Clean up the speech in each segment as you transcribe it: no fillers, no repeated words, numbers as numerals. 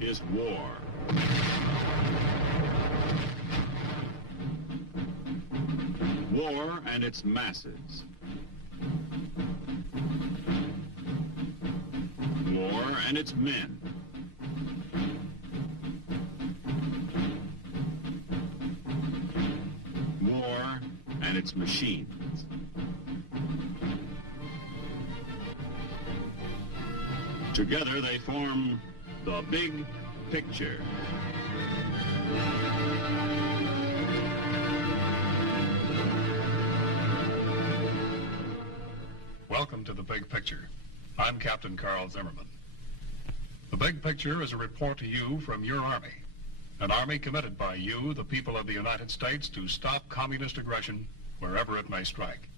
is war. War and its masses. War and its men. War and its machines. Together they form the big picture. Welcome to The Big Picture. I'm Captain Carl Zimmerman. The Big Picture is a report to you from your Army, an Army committed by you, the people of the United States, to stop communist aggression wherever it may strike.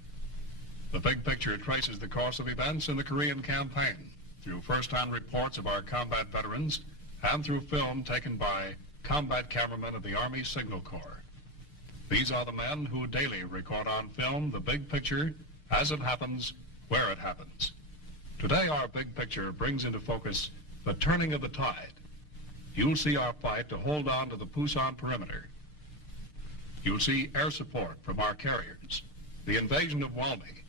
The Big Picture traces the course of events in the Korean campaign through first-hand reports of our combat veterans and through film taken by combat cameramen of the Army Signal Corps. These are the men who daily record on film the big picture as it happens, where it happens. Today, our big picture brings into focus the turning of the tide. You'll see our fight to hold on to the Pusan perimeter. You'll see air support from our carriers, the invasion of Walmy,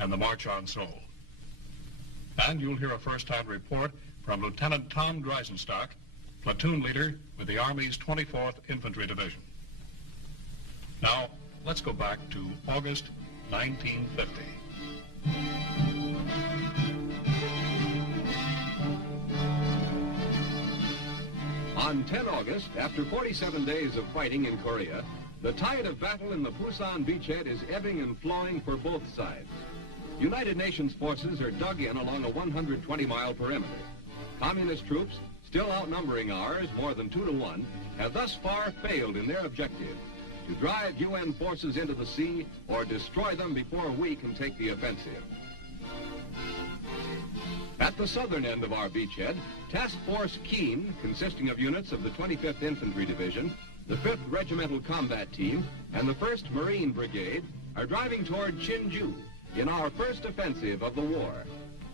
and the march on Seoul. And you'll hear a first-hand report from Lieutenant Tom Dreisenstock, Platoon Leader with the Army's 24th Infantry Division. Now, let's go back to August 1950. On 10 August, after 47 days of fighting in Korea, the tide of battle in the Pusan beachhead is ebbing and flowing for both sides. United Nations forces are dug in along a 120-mile perimeter. Communist troops, still outnumbering ours more than 2 to 1, have thus far failed in their objective, to drive UN forces into the sea or destroy them before we can take the offensive. At the southern end of our beachhead, Task Force Keene, consisting of units of the 25th Infantry Division, the 5th Regimental Combat Team, and the 1st Marine Brigade, are driving toward Chinju in our first offensive of the war.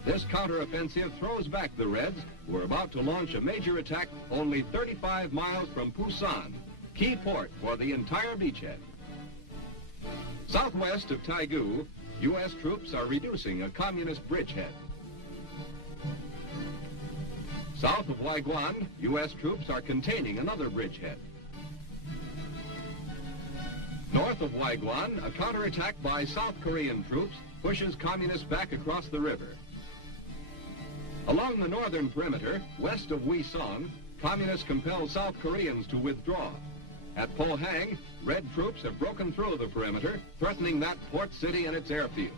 This counteroffensive throws back the Reds, who are about to launch a major attack only 35 miles from Pusan, key port for the entire beachhead. Southwest of Taegu, U.S. troops are reducing a communist bridgehead. South of Waiguan, U.S. troops are containing another bridgehead. North of Waiguan, a counterattack by South Korean troops pushes communists back across the river. Along the northern perimeter, west of Wisong, communists compel South Koreans to withdraw. At Pohang, Red troops have broken through the perimeter, threatening that port city and its airfield.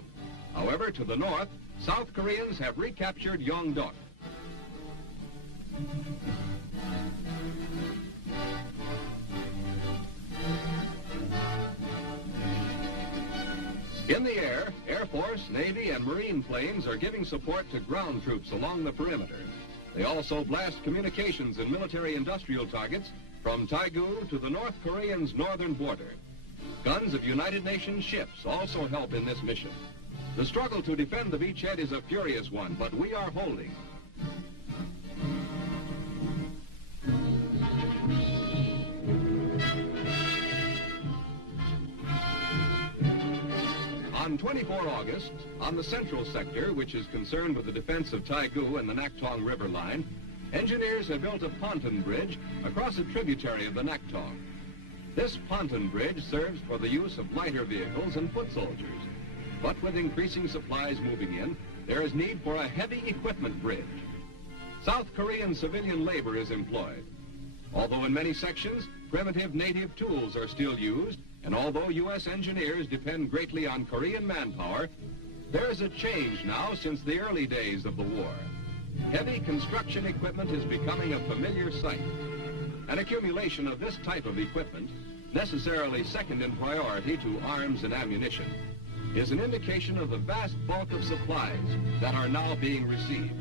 However, to the north, South Koreans have recaptured Yeongdeok. In the air, Air Force, Navy, and Marine planes are giving support to ground troops along the perimeter. They also blast communications and military-industrial targets from Taegu to the North Koreans' northern border. Guns of United Nations ships also help in this mission. The struggle to defend the beachhead is a furious one, but we are holding. On 24 August, on the central sector, which is concerned with the defense of Taegu and the Naktong River line, engineers have built a pontoon bridge across a tributary of the Naktong. This pontoon bridge serves for the use of lighter vehicles and foot soldiers. But with increasing supplies moving in, there is need for a heavy equipment bridge. South Korean civilian labor is employed. Although in many sections, primitive native tools are still used, and although U.S. engineers depend greatly on Korean manpower, there is a change now since the early days of the war. Heavy construction equipment is becoming a familiar sight. An accumulation of this type of equipment, necessarily second in priority to arms and ammunition, is an indication of the vast bulk of supplies that are now being received.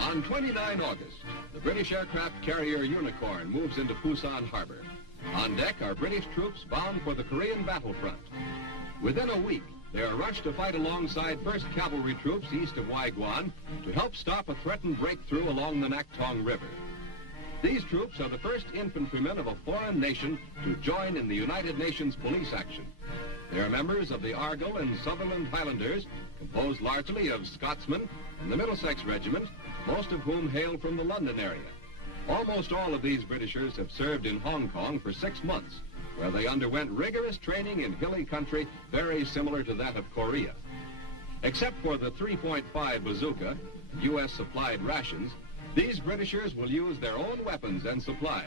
On 29 August, the British aircraft carrier Unicorn moves into Pusan harbor. On deck are British troops bound for the Korean battlefront. Within a week, they are rushed to fight alongside 1st Cavalry troops east of Waiguan to help stop a threatened breakthrough along the Naktong River. These troops are the first infantrymen of a foreign nation to join in the United Nations police action. They are members of the Argyll and Sutherland Highlanders, composed largely of Scotsmen and the Middlesex Regiment, most of whom hail from the London area. Almost all of these Britishers have served in Hong Kong for 6 months, where they underwent rigorous training in hilly country very similar to that of Korea. Except for the 3.5 bazooka, U.S.-supplied rations, these Britishers will use their own weapons and supplies.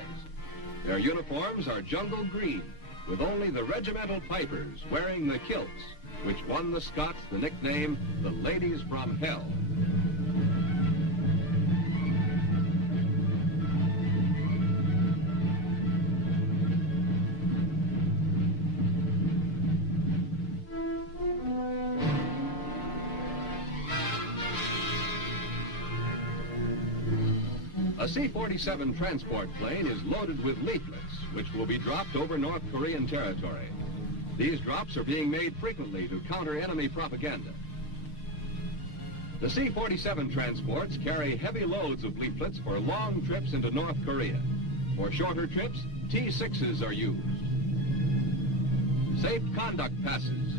Their uniforms are jungle green, with only the regimental pipers wearing the kilts, which won the Scots the nickname the Ladies from Hell. A C-47 transport plane is loaded with leaflets, which will be dropped over North Korean territory. These drops are being made frequently to counter enemy propaganda. The C-47 transports carry heavy loads of leaflets for long trips into North Korea. For shorter trips, T-6s are used. Safe conduct passes.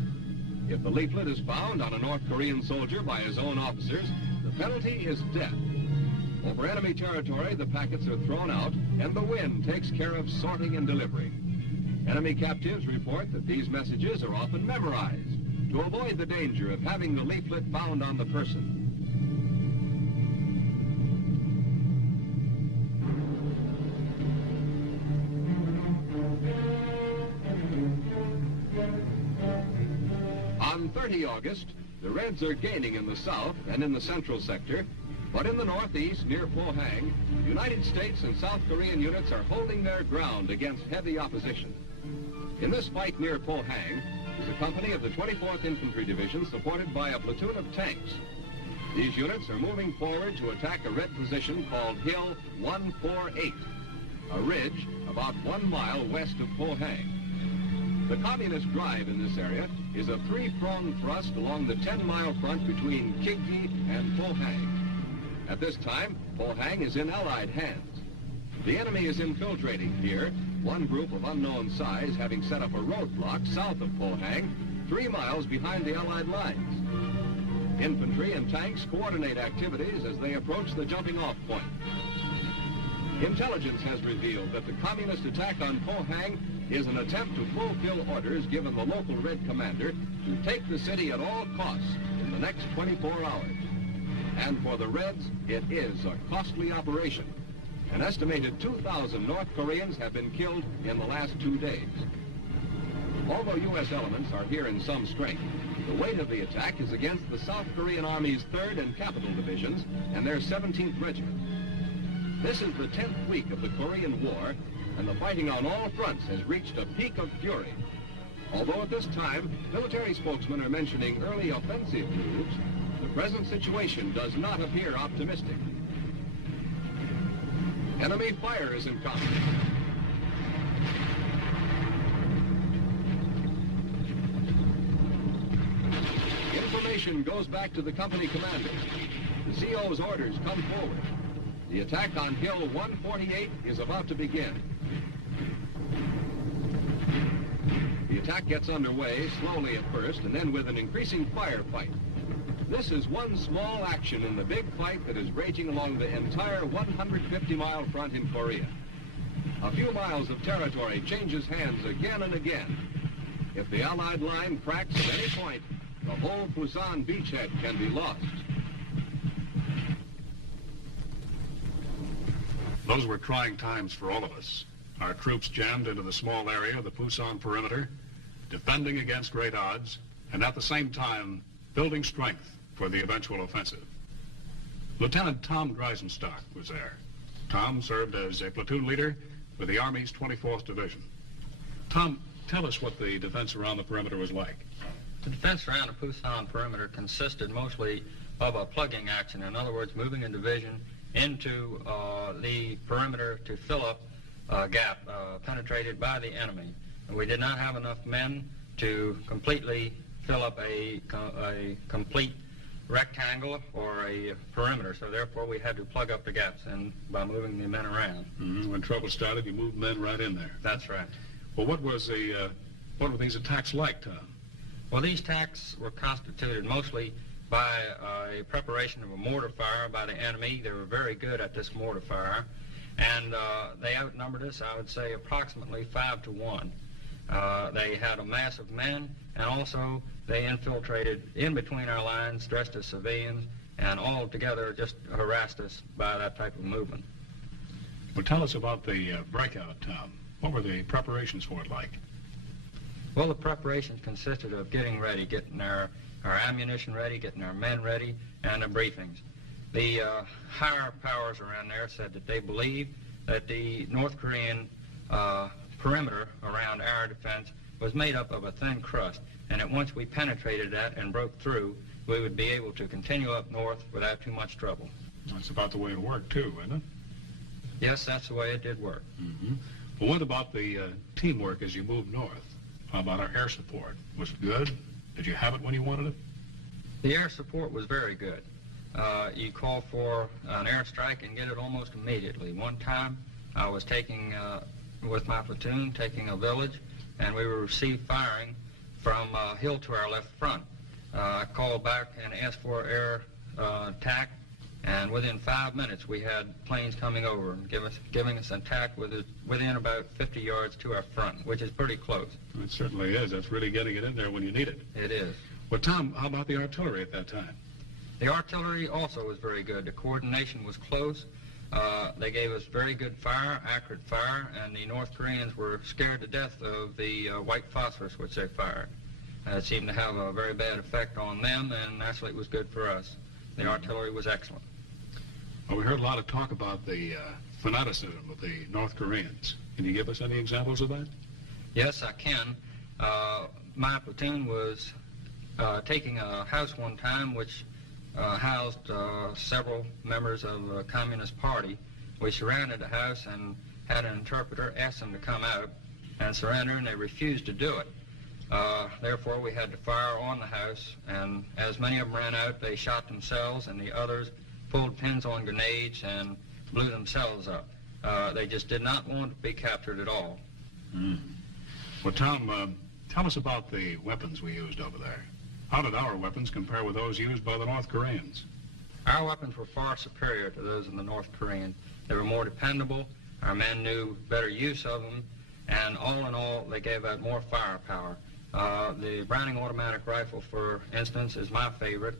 If the leaflet is found on a North Korean soldier by his own officers, the penalty is death. Over enemy territory, the packets are thrown out, and the wind takes care of sorting and delivery. Enemy captives report that these messages are often memorized to avoid the danger of having the leaflet found on the person. On 30 August, the Reds are gaining in the south and in the central sector, but in the northeast, near Pohang, United States and South Korean units are holding their ground against heavy opposition. In this fight near Pohang is a company of the 24th Infantry Division supported by a platoon of tanks. These units are moving forward to attack a Red position called Hill 148, a ridge about 1 mile west of Pohang. The communist drive in this area is a three-pronged thrust along the 10-mile front between Kigyi and Pohang. At this time, Pohang is in Allied hands. The enemy is infiltrating here, one group of unknown size having set up a roadblock south of Pohang, 3 miles behind the Allied lines. Infantry and tanks coordinate activities as they approach the jumping-off point. Intelligence has revealed that the communist attack on Pohang is an attempt to fulfill orders given the local Red commander to take the city at all costs in the next 24 hours. And for the Reds, it is a costly operation. An estimated 2,000 North Koreans have been killed in the last 2 days. Although U.S. elements are here in some strength, the weight of the attack is against the South Korean Army's 3rd and Capital Divisions and their 17th Regiment. This is the 10th week of the Korean War, and the fighting on all fronts has reached a peak of fury. Although at this time, military spokesmen are mentioning early offensive moves, the present situation does not appear optimistic. Enemy fire is encountered. Information goes back to the company commander. The CO's orders come forward. The attack on Hill 148 is about to begin. The attack gets underway, slowly at first, and then with an increasing firefight. This is one small action in the big fight that is raging along the entire 150-mile front in Korea. A few miles of territory changes hands again and again. If the Allied line cracks at any point, the whole Pusan beachhead can be lost. Those were trying times for all of us. Our troops jammed into the small area of the Pusan perimeter, defending against great odds, and at the same time, building strength for the eventual offensive. Lieutenant Tom Dreisenstock was there. Tom served as a platoon leader for the Army's 24th Division. Tom, tell us what the defense around the perimeter was like. The defense around the Pusan perimeter consisted mostly of a plugging action. In other words, moving a division into the perimeter to fill up a gap penetrated by the enemy. We did not have enough men to completely fill up a complete rectangle or a perimeter, so therefore we had to plug up the gaps and by moving the men around. When trouble started, you moved men right in there. That's right. Well, what were these attacks like, Tom? Well, these attacks were constituted mostly by a preparation of a mortar fire by the enemy. They were very good at this mortar fire, and they outnumbered us, I would say, approximately 5 to 1. They had a mass of men, and also they infiltrated in between our lines dressed as civilians, and all together just harassed us by that type of movement. Well, tell us about the breakout, Tom. What were the preparations for it like? Well, the preparations consisted of getting ready, getting our ammunition ready, getting our men ready, and the briefings. The higher powers around there said that they believed that the North Korean perimeter around our defense was made up of a thin crust, and that once we penetrated that and broke through, we would be able to continue up north without too much trouble. That's about the way it worked, too, isn't it? Yes, that's the way it did work. Well, what about the teamwork as you moved north? How about our air support? Was it good? Did you have it when you wanted it? The air support was very good. You call for an airstrike and get it almost immediately. One time I was taking, with my platoon, taking a village, and we received firing from a hill to our left front. I called back and asked for air attack, and within 5 minutes we had planes coming over and giving us an attack within about 50 yards to our front, which is pretty close. It certainly is. That's really getting it in there when you need it. It is. Well, Tom, how about the artillery at that time? The artillery also was very good. The coordination was close. They gave us very good fire, accurate fire, and the North Koreans were scared to death of the white phosphorus which they fired. It seemed to have a very bad effect on them, and naturally it was good for us. The artillery was excellent. Well, we heard a lot of talk about the fanaticism of the North Koreans. Can you give us any examples of that? Yes, I can. My platoon was taking a house one time which housed several members of the Communist Party. We surrounded the house and had an interpreter, asked them to come out and surrender, and they refused to do it. Therefore, we had to fire on the house, and as many of them ran out, they shot themselves, and the others pulled pins on grenades and blew themselves up. They just did not want to be captured at all. Well, Tom, tell us about the weapons we used over there. How did our weapons compare with those used by the North Koreans? Our weapons were far superior to those of the North Koreans. They were more dependable, our men knew better use of them, and all in all, they gave out more firepower. The Browning automatic rifle, for instance, is my favorite,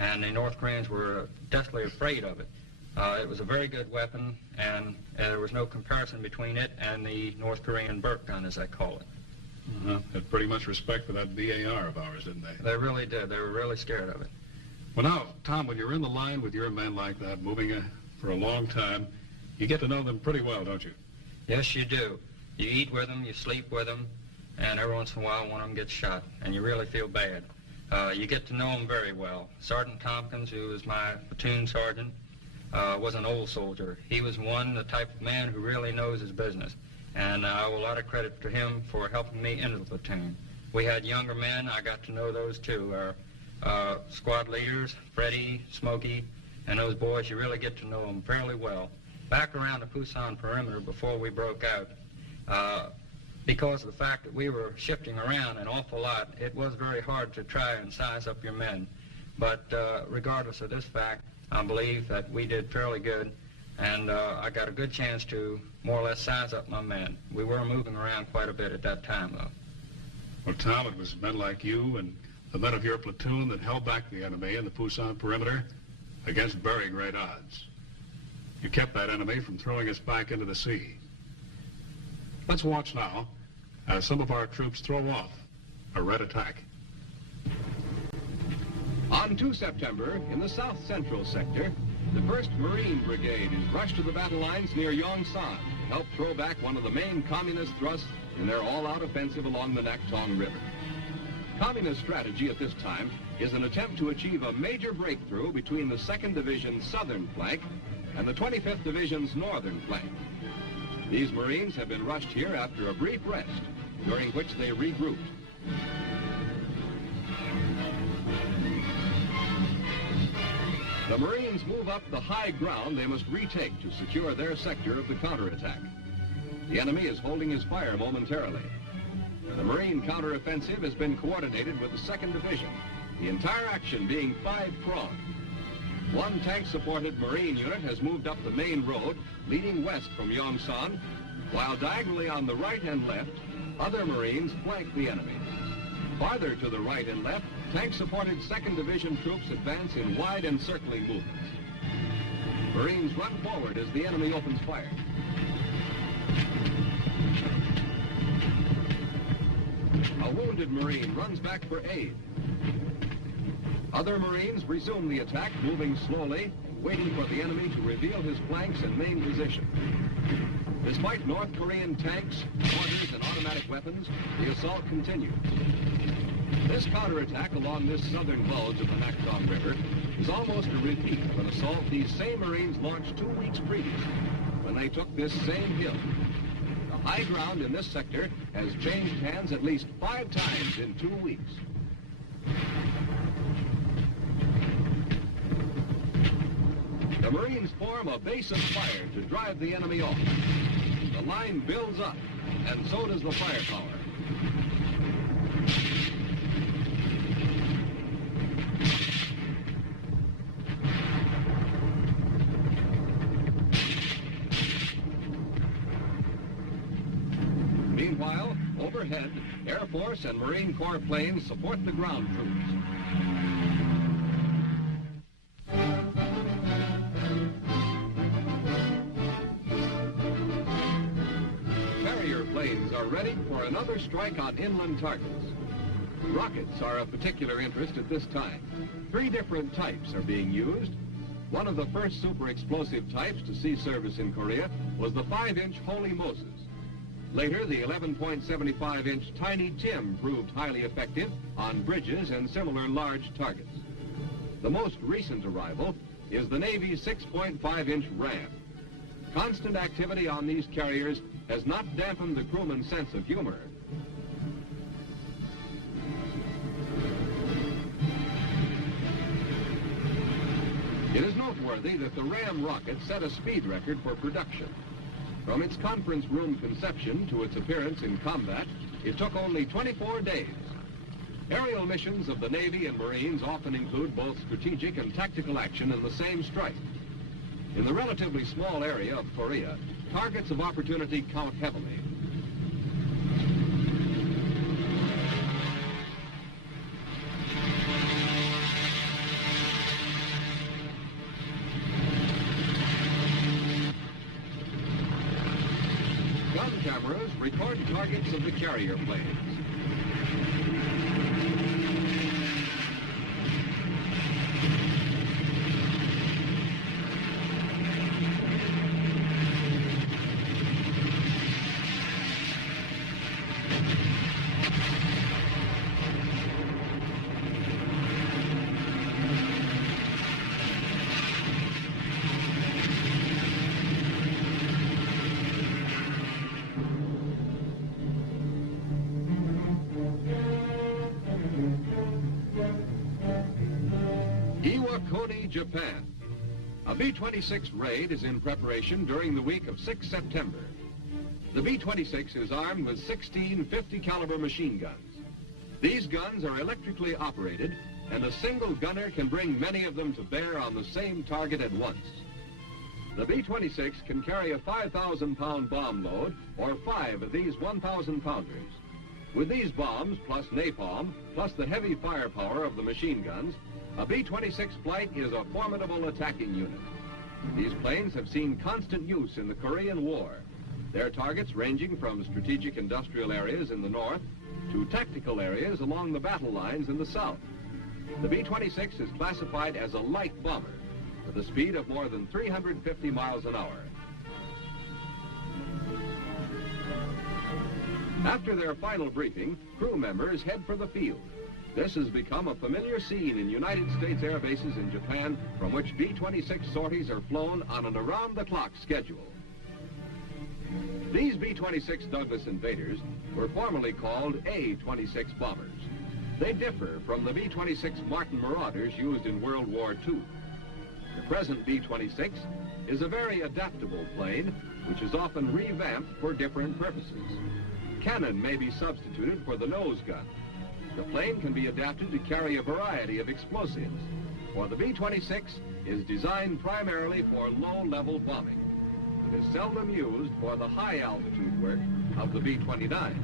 and the North Koreans were desperately afraid of it. It was a very good weapon, and there was no comparison between it and the North Korean Burke gun, as I call it. Had pretty much respect for that BAR of ours, didn't they? They really did. They were really scared of it. Well, now, Tom, when you're in the line with your men like that, moving for a long time, you get to know them pretty well, don't you? Yes, you do. You eat with them, you sleep with them, and every once in a while one of them gets shot, and you really feel bad. You get to know them very well. Sergeant Tompkins, who was my platoon sergeant, was an old soldier. He was the type of man who really knows his business, and I owe a lot of credit to him for helping me into the platoon. We had younger men. I got to know those too. Our squad leaders, Freddie, Smokey, and those boys, you really get to know them fairly well. Back around the Pusan perimeter before we broke out, because of the fact that we were shifting around an awful lot, it was very hard to try and size up your men. But regardless of this fact, I believe that we did fairly good, and I got a good chance to more or less size up my men. We were moving around quite a bit at that time, though. Well, Tom, it was men like you and the men of your platoon that held back the enemy in the Pusan perimeter against very great odds. You kept that enemy from throwing us back into the sea. Let's watch now as some of our troops throw off a red attack. On 2 September, in the South Central sector, the 1st Marine Brigade is rushed to the battle lines near Yongsan to help throw back one of the main communist thrusts in their all-out offensive along the Naktong River. Communist strategy at this time is an attempt to achieve a major breakthrough between the 2nd Division's southern flank and the 25th Division's northern flank. These Marines have been rushed here after a brief rest, during which they regrouped. The Marines move up the high ground they must retake to secure their sector of the counterattack. The enemy is holding his fire momentarily. The Marine counteroffensive has been coordinated with the 2nd Division, the entire action being 5-pronged. One tank-supported Marine unit has moved up the main road leading west from Yongsan, while diagonally on the right and left, other Marines flank the enemy. Farther to the right and left, tank-supported 2nd Division troops advance in wide encircling movements. Marines run forward as the enemy opens fire. A wounded Marine runs back for aid. Other Marines resume the attack, moving slowly, waiting for the enemy to reveal his flanks and main position. Despite North Korean tanks, mortars, and automatic weapons, the assault continues. This counterattack along this southern bulge of the Naktong River is almost a repeat of an assault these same Marines launched 2 weeks previously, when they took this same hill. The high ground in this sector has changed hands at least 5 times in 2 weeks. The Marines form a base of fire to drive the enemy off. The line builds up, and so does the firepower. Meanwhile, overhead, Air Force and Marine Corps planes support the ground troops. Planes are ready for another strike on inland targets. Rockets are of particular interest at this time. 3 different types are being used. One of the first super explosive types to see service in Korea was the 5-inch Holy Moses. Later, the 11.75-inch Tiny Tim proved highly effective on bridges and similar large targets. The most recent arrival is the Navy's 6.5-inch Ram. Constant activity on these carriers has not dampened the crewman's sense of humor. It is noteworthy that the Ram rocket set a speed record for production. From its conference room conception to its appearance in combat, it took only 24 days. Aerial missions of the Navy and Marines often include both strategic and tactical action in the same strike. In the relatively small area of Korea, targets of opportunity count heavily. Gun cameras record targets of the carrier planes. Japan. A B-26 raid is in preparation during the week of 6 September. The B-26 is armed with 16 50-caliber machine guns. These guns are electrically operated, and a single gunner can bring many of them to bear on the same target at once. The B-26 can carry a 5,000-pound bomb load, or 5 of these 1,000-pounders. With these bombs, plus napalm, plus the heavy firepower of the machine guns, a B-26 flight is a formidable attacking unit. These planes have seen constant use in the Korean War, their targets ranging from strategic industrial areas in the north to tactical areas along the battle lines in the south. The B-26 is classified as a light bomber with a speed of more than 350 miles an hour. After their final briefing, crew members head for the field. This has become a familiar scene in United States air bases in Japan, from which B-26 sorties are flown on an around-the-clock schedule. These B-26 Douglas Invaders were formerly called A-26 bombers. They differ from the B-26 Martin Marauders used in World War II. The present B-26 is a very adaptable plane, which is often revamped for different purposes. Cannon may be substituted for the nose gun. The plane can be adapted to carry a variety of explosives, for the B-26 is designed primarily for low-level bombing. It is seldom used for the high-altitude work of the B-29.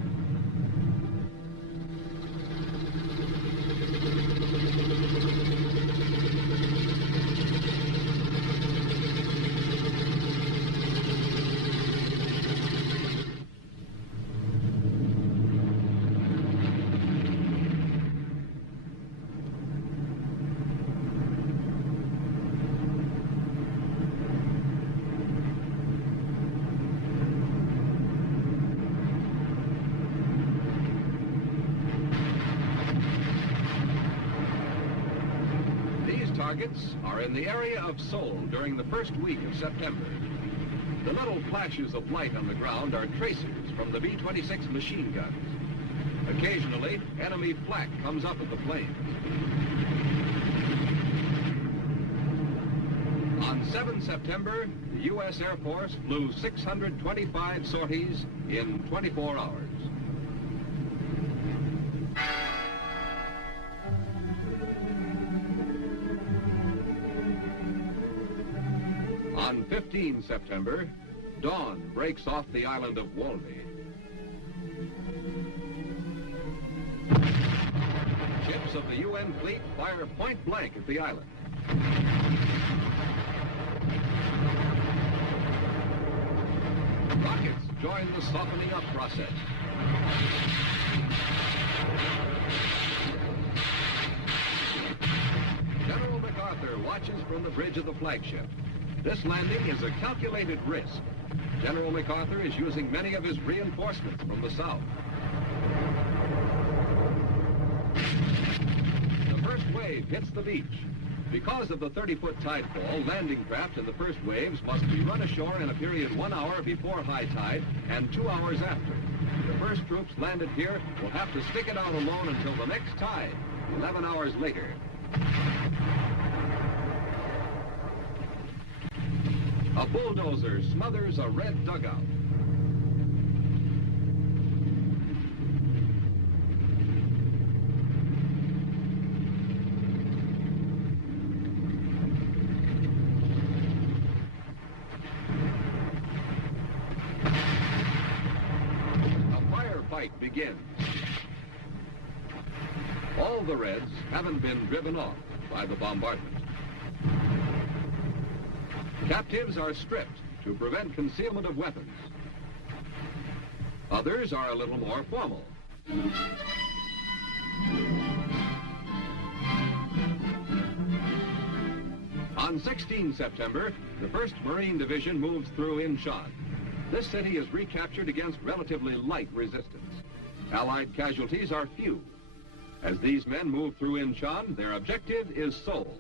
Targets are in the area of Seoul during the first week of September. The little flashes of light on the ground are tracers from the B-26 machine guns. Occasionally, enemy flak comes up at the planes. On 7 September, the U.S. Air Force flew 625 sorties in 24 hours. On 15 September, dawn breaks off the island of Walney. Ships of the UN fleet fire point blank at the island. Rockets join the softening up process. General MacArthur watches from the bridge of the flagship. This landing is a calculated risk. General MacArthur is using many of his reinforcements from the south. The first wave hits the beach. Because of the 30-foot tide fall, landing craft in the first waves must be run ashore in a period 1 hour before high tide and 2 hours after. The first troops landed here will have to stick it out alone until the next tide, 11 hours later. A bulldozer smothers a red dugout. A firefight begins. All the Reds haven't been driven off by the bombardment. Captives are stripped to prevent concealment of weapons. Others are a little more formal. On 16 September, the 1st Marine Division moves through Incheon. This city is recaptured against relatively light resistance. Allied casualties are few. As these men move through Incheon, their objective is Seoul.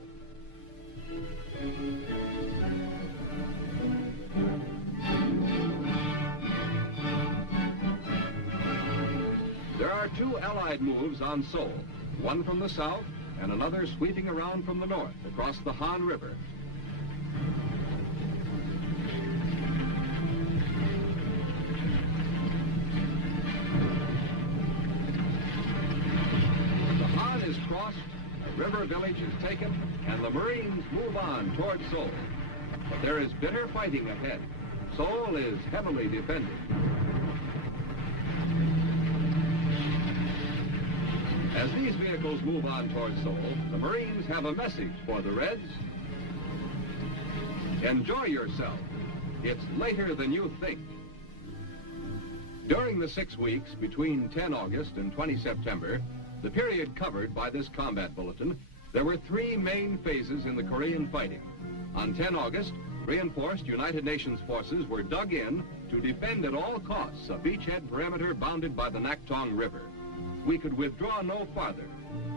There are 2 Allied moves on Seoul, one from the south and another sweeping around from the north across the Han River. The Han is crossed, the river village is taken, and the Marines move on toward Seoul. But there is bitter fighting ahead. Seoul is heavily defended. As these vehicles move on toward Seoul, the Marines have a message for the Reds. Enjoy yourself. It's later than you think. During the 6 weeks between 10 August and 20 September, the period covered by this combat bulletin, there were 3 main phases in the Korean fighting. On 10 August, reinforced United Nations forces were dug in to defend at all costs a beachhead perimeter bounded by the Naktong River. We could withdraw no farther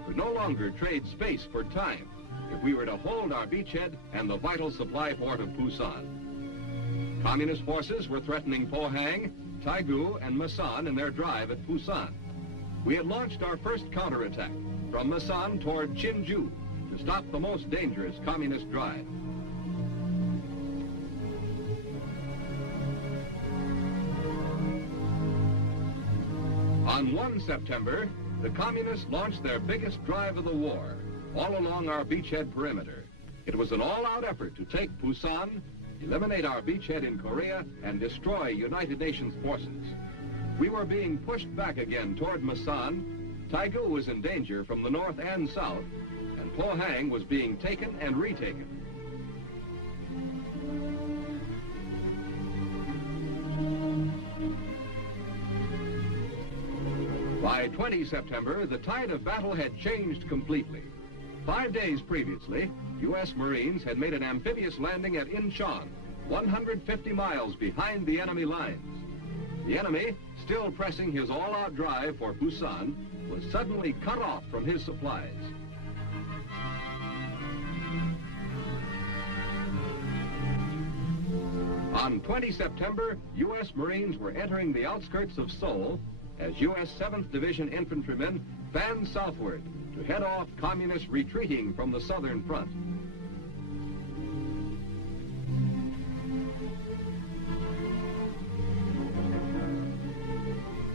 could no longer trade space for time if we were to hold our beachhead and the vital supply port of Pusan. Communist forces were threatening Pohang, Taegu, and Masan in their drive at Pusan. We had launched our first counterattack from Masan toward Chinju to stop the most dangerous communist drive. On 1 September, the communists launched their biggest drive of the war, all along our beachhead perimeter. It was an all-out effort to take Pusan, eliminate our beachhead in Korea, and destroy United Nations forces. We were being pushed back again toward Masan. Taegu was in danger from the north and south, and Pohang was being taken and retaken. By 20 September, the tide of battle had changed completely. 5 days previously, U.S. Marines had made an amphibious landing at Incheon, 150 miles behind the enemy lines. The enemy, still pressing his all-out drive for Pusan, was suddenly cut off from his supplies. On 20 September, U.S. Marines were entering the outskirts of Seoul as U.S. 7th Division infantrymen fanned southward to head off communists retreating from the southern front.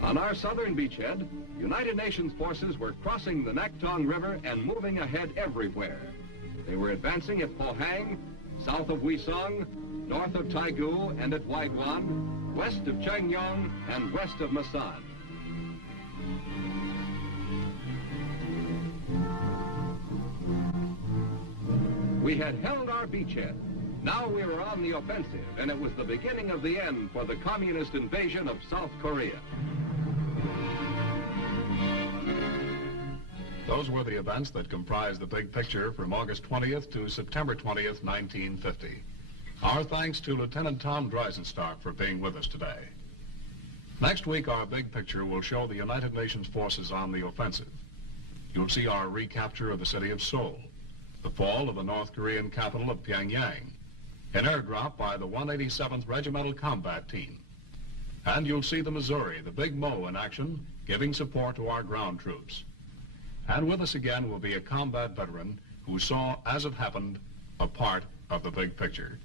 On our southern beachhead, United Nations forces were crossing the Naktong River and moving ahead everywhere. They were advancing at Pohang, south of Wisong, north of Taegu and at Waiguan, west of Changyong, and west of Masan. We had held our beachhead. Now we were on the offensive, and it was the beginning of the end for the communist invasion of South Korea. Those were the events that comprised the big picture from August 20th to September 20th, 1950. Our thanks to Lieutenant Tom Dreisenstock for being with us today. Next week, our big picture will show the United Nations forces on the offensive. You'll see our recapture of the city of Seoul, the fall of the North Korean capital of Pyongyang, an airdrop by the 187th Regimental Combat Team. And you'll see the Missouri, the Big Mo, in action, giving support to our ground troops. And with us again will be a combat veteran who saw, as it happened, a part of the big picture.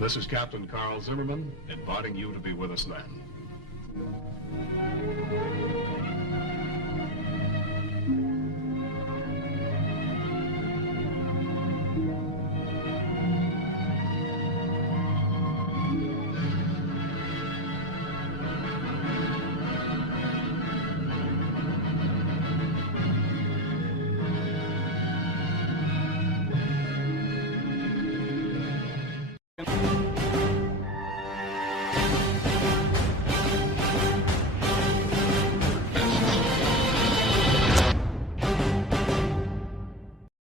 This is Captain Carl Zimmerman, inviting you to be with us then.